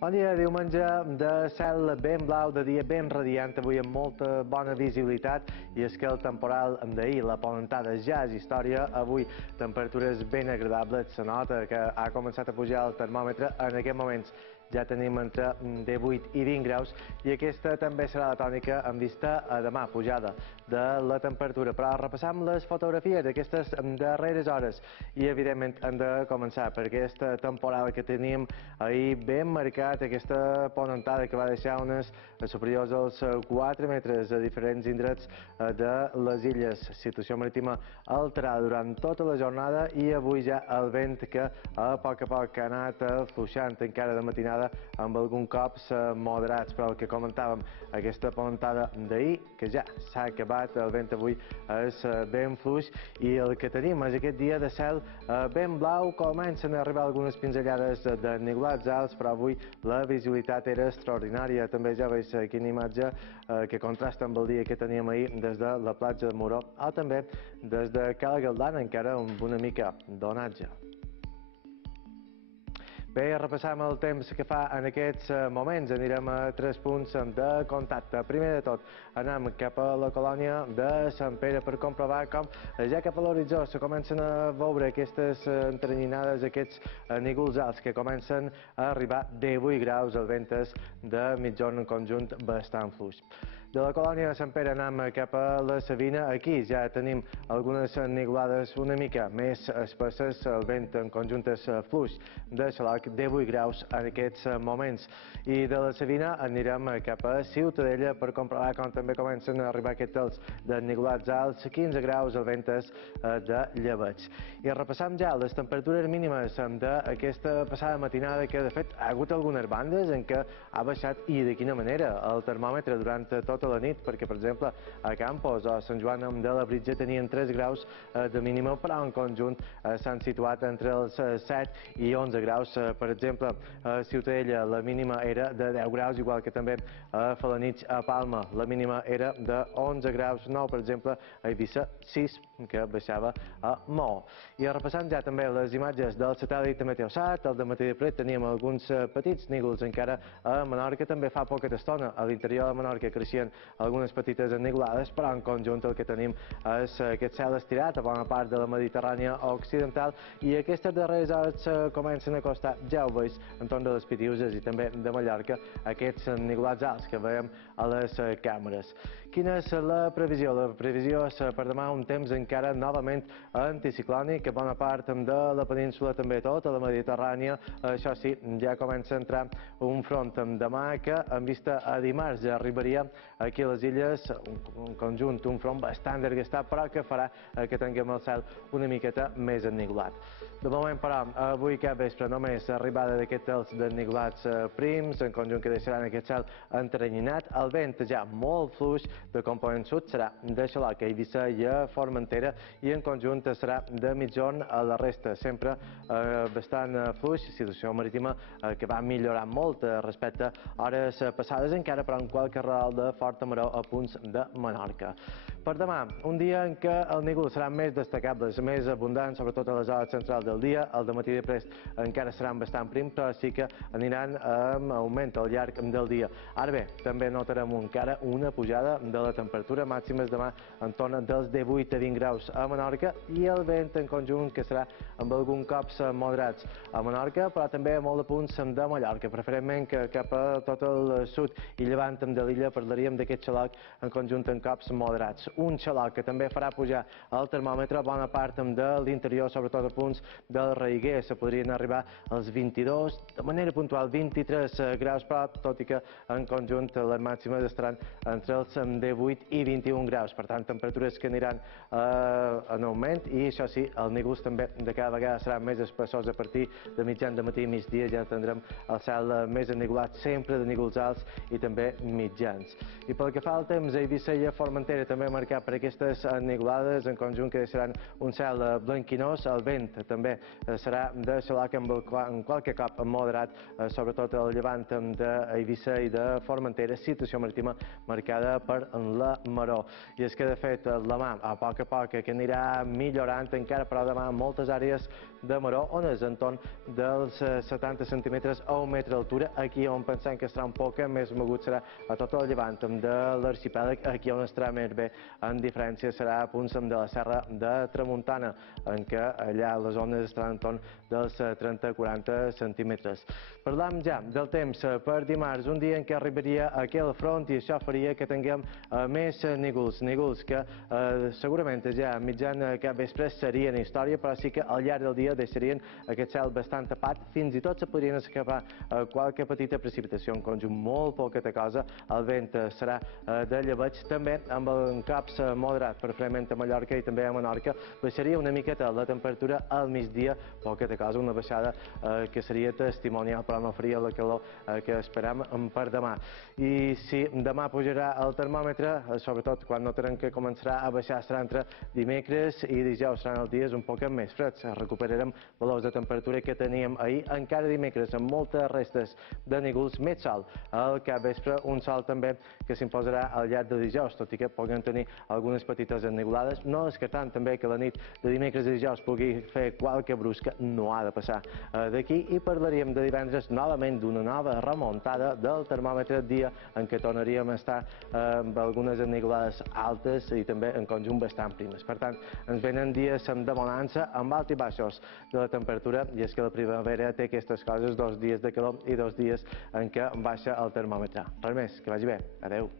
Bon dia, diumenge de cel ben blau, de dia ben radiant, avui amb molta bona visibilitat, i és que el temporal d'ahir, la ponentada, ja és història. Avui temperatures ben agradables, se nota que ha començat a pujar el termòmetre. En aquests moments ja tenim entre 18 i 20 graus, i aquesta també serà la tònica en vista a demà, pujada de la temperatura. Però repassam les fotografies d'aquestes darreres hores i evidentment hem de començar per aquesta temporada que teníem ahir ben marcat, aquesta ponentada que va deixar unes superiors als 4 metres a diferents indrets de les illes. Situació marítima alterada durant tota la jornada, i avui ja el vent que a poc ha anat afluixant encara de matinada, amb alguns cops moderats. Però el que comentàvem, aquesta ponentada d'ahir, que ja s'ha acabat, el vent avui és ben fluix, i el que tenim és aquest dia de cel ben blau. Comencen a arribar algunes pinzellades de niulats alts, però avui la visibilitat era extraordinària. També ja veus quina imatge que contrasta amb el dia que teníem ahir des de la platja de Moró, o també des de Cala Galdana, encara amb una mica d'onatge. Bé, repassam el temps que fa en aquests moments. Anirem a 3 punts de contacte. Primer de tot, anem cap a la colònia de Sant Pere per comprovar com ja cap a l'horitzó se comencen a veure aquestes entrenyinades, aquests nígols alts que comencen a arribar 18 graus. El vent és de mitjorn en conjunt bastant fluix. De la colònia de Sant Pere anem cap a la Savina. Aquí ja tenim algunes nigolades una mica més espesses. El vent en conjunt és fluix de xaloc, 18 graus en aquests moments. I de la Savina anirem cap a Ciutadella per comprovar com també comencen a arribar aquests tals de nigolats alts, 15 graus, el vent és de llebeig. I repassam ja les temperatures mínimes d'aquesta passada matinada, que de fet ha hagut algunes bandes en què ha baixat, i de quina manera, el termòmetre durant tota la nit, perquè per exemple a Campos o a Sant Joan de Labritja tenien 3 graus de mínima, però en conjunt s'han situat entre els 7 i 11 graus. Per exemple, a Ciutadella la mínima era de 10 graus, igual que també a Felanitx, a Palma la mínima era de 11 graus, 9 per exemple a Eivissa, 6 que baixava a Maó. I repassant ja també les imatges del satèl·lit Meteosat, el dematí de Pret teníem alguns petits nígols encara a Menorca. També fa poca estona a l'interior de Menorca creixien algunes petites enigolades, però en conjunt el que tenim és aquest cel estirat a bona part de la Mediterrània occidental, i aquestes darreres hores comencen a costar, ja ho veus, entorn de les Pitiüses i també de Mallorca, aquests enigolats alts que veiem a les càmeres. Quina és la previsió? La previsió és per demà un temps encara novament anticiclònic a bona part de la península, també tota la Mediterrània. Això sí, ja comença a entrar un front demà que, en vista a dimarts, ja arribaria aquí a les illes, un conjunt, un front bastant desgastat, però que farà que tinguem el cel una miqueta més ennigolat. De moment, però, avui cap vespre només arribada d'aquests tals d'ennigolats prims, en conjunt que deixaran aquest cel entrenyinat. El vent ja molt fluix de component sud, serà de xaloc a Eivissa i a Formentera, i en conjunt serà de mitjorn a la resta, sempre bastant fluix. Situació marítima que va millorar molt respecte a hores passades encara, però en qualque real de forta maró a punts de Menorca. Per demà, un dia en què el nígol serà més destacable, més abundant, sobretot a les hores centrals del dia. El dematí de Prest encara seran bastant prims, però sí que aniran amb augment al llarg del dia. Ara bé, també notarem encara una pujada de la temperatura màximes demà en torn dels 18 a 20 graus a Menorca, i el vent en conjunt que serà amb alguns cops moderats a Menorca, però també a molt de punts de Mallorca, preferentment que cap a tot el sud i llevant de l'illa parlaríem d'aquest xaloc en conjunt en cops moderats. Un xaloc que també farà pujar el termòmetre a bona part de l'interior, sobretot a punts del Raiguer. Se podrien arribar als 22, de manera puntual 23 graus, però tot i que en conjunt les màximes estaran entre els 18 i 21 graus. Per tant, temperatures que aniran en augment, i això sí, el nígols també de cada vegada seran més espessos a partir de mitjan de matí i migdia. Ja tindrem el cel més ennigolat, sempre de nígols alts i també mitjans. I pel que fa al temps, a Eivissa i a Formentera també marcat per aquestes ennuvolades, en conjunt que deixaran un cel blanquinós. El vent també serà de xaloc en qualque cop moderat, sobretot al llevant d'Eivissa i de Formentera, situació marítima marcada per la maror. I és que, de fet, la mà, a poc que anirà millorant encara, però demà en moltes àrees de maror, on és entorn dels 70 centímetres a 1 metre d'altura. Aquí on pensem que estarà un poc més mogut serà a tot el llevant de l'arxipèlag, aquí on estarà més bé, en diferència, serà a punts de la serra de Tramuntana, en què allà les ones estaran entorn dels 30-40 centímetres. Parlam ja del temps per dimarts, un dia en què arribaria aquell front i això faria que tinguem més nígols que segurament ja mitjan cap vespre serien història, però sí que al llarg del dia deixarien aquest cel bastant tapat, fins i tot se podrien escapar qualque petita precipitació, en conjunt molt poqueta cosa. El vent serà de llebeig, també amb el cops moderat, preferentment a Mallorca i també a Menorca. Baixaria una miqueta la temperatura al migdia, poqueta cosa, una baixada que seria testimonial, però no faria la calor que esperam per demà. I si demà pujarà el termòmetre, sobretot quan notarem que començarà a baixar, serà entre dimecres i dijous, seran els dies un poc més freds. Recuperarem valors de temperatura que teníem ahir, encara dimecres, amb moltes restes de nígols, més sol al capvespre, un sol també que s'imposarà al llarg de dijous, tot i que poden tenir algunes petites ennigolades, no descartant també que la nit de dimecres i dijous pugui fer qualque brusca, no ha de passar d'aquí, i parlaríem de divendres novament d'una nova remuntada del termòmetre, dia en què tornaríem a estar amb algunes ennigolades altes i també en conjunt bastant primes. Per tant, ens venen dies de bonança amb alts i baixos de la temperatura, i és que la primavera té aquestes coses, 2 dies de calor i 2 dies en què baixa el termòmetre. Res més, que vagi bé. Adeu.